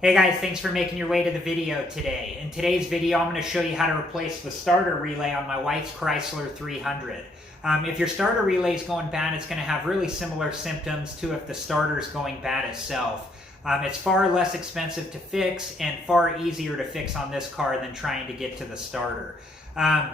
Hey guys, thanks for making your way to the video today. In today's video, I'm going to show you how to replace the starter relay on my wife's Chrysler 300. If your starter relay is going bad, it's going to have really similar symptoms to if the starter is going bad itself. It's far less expensive to fix and far easier to fix on this car than trying to get to the starter.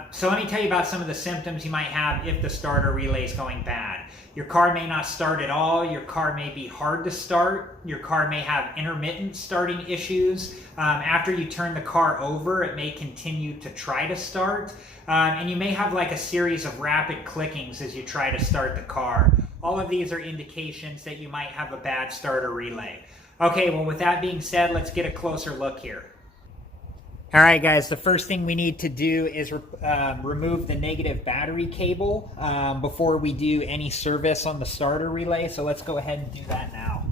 So let me tell you about some of the symptoms you might have if the starter relay is going bad. Your car may not start at all, your car may be hard to start, your car may have intermittent starting issues. After you turn the car over, it may continue to try to start, and you may have like a series of rapid clickings as you try to start the car. All of these are indications that you might have a bad starter relay. Okay, well with that being said, let's get a closer look here. All right, guys, the first thing we need to do is remove the negative battery cable before we do any service on the starter relay. So let's go ahead and do that now.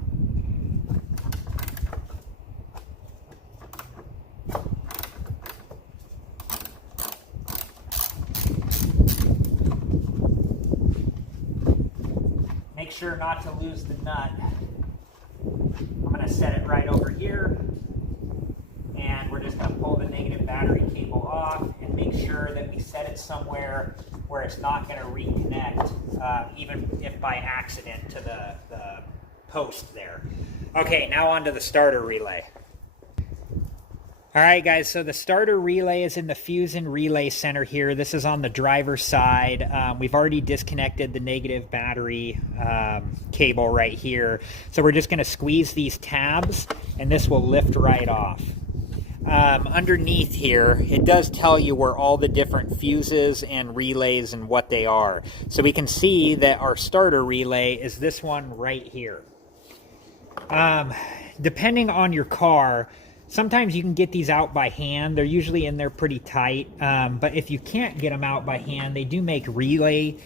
Make sure not to lose the nut. I'm going to set it right over here. And we're just going to pull the negative battery cable off and make sure that we set it somewhere where it's not going to reconnect, even if by accident, to the post there. Okay, now on to the starter relay. All right, guys, so the starter relay is in the fuse and relay center here. This is on the driver's side. We've already disconnected the negative battery cable right here. So we're just going to squeeze these tabs, and this will lift right off. Underneath here, it does tell you where all the different fuses and relays and what they are. So we can see that our starter relay is this one right here. Depending on your car, sometimes you can get these out by hand. They're usually in there pretty tight. But if you can't get them out by hand, they do make relay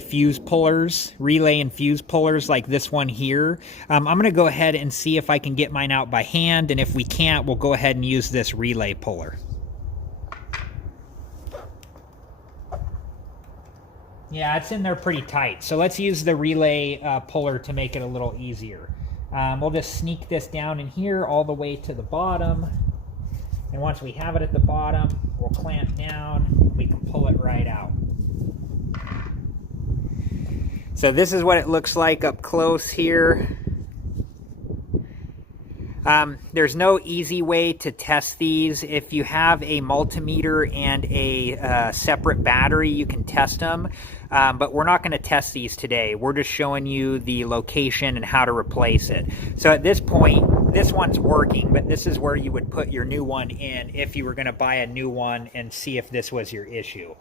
fuse pullers, relay and fuse pullers like this one here. I'm going to go ahead and see if I can get mine out by hand, and if we can't, we'll go ahead and use this relay puller. Yeah, it's in there pretty tight, so let's use the relay puller to make it a little easier. We'll just sneak this down in here all the way to the bottom, and once we have it at the bottom, we'll clamp down, we can pull it right out. So this is what it looks like up close here. There's no easy way to test these. If you have a multimeter and a separate battery, you can test them. But we're not going to test these today. We're just showing you the location and how to replace it. So at this point, this one's working, but this is where you would put your new one in if you were going to buy a new one and see if this was your issue.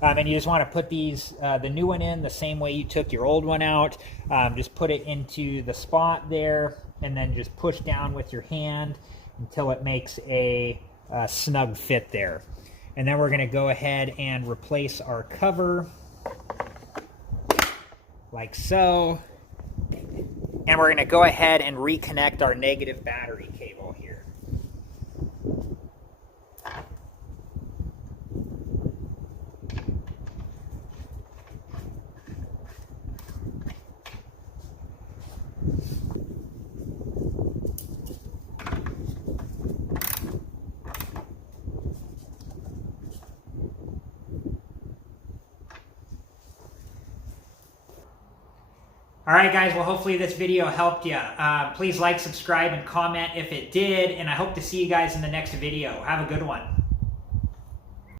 And you just want to put these, the new one in the same way you took your old one out. Just put it into the spot there, and then just push down with your hand until it makes a snug fit there. And then we're going to go ahead and replace our cover, like so. And we're going to go ahead and reconnect our negative battery cable here. All right, guys, well, hopefully this video helped you. Please like, subscribe, and comment if it did, and I hope to see you guys in the next video. Have a good one.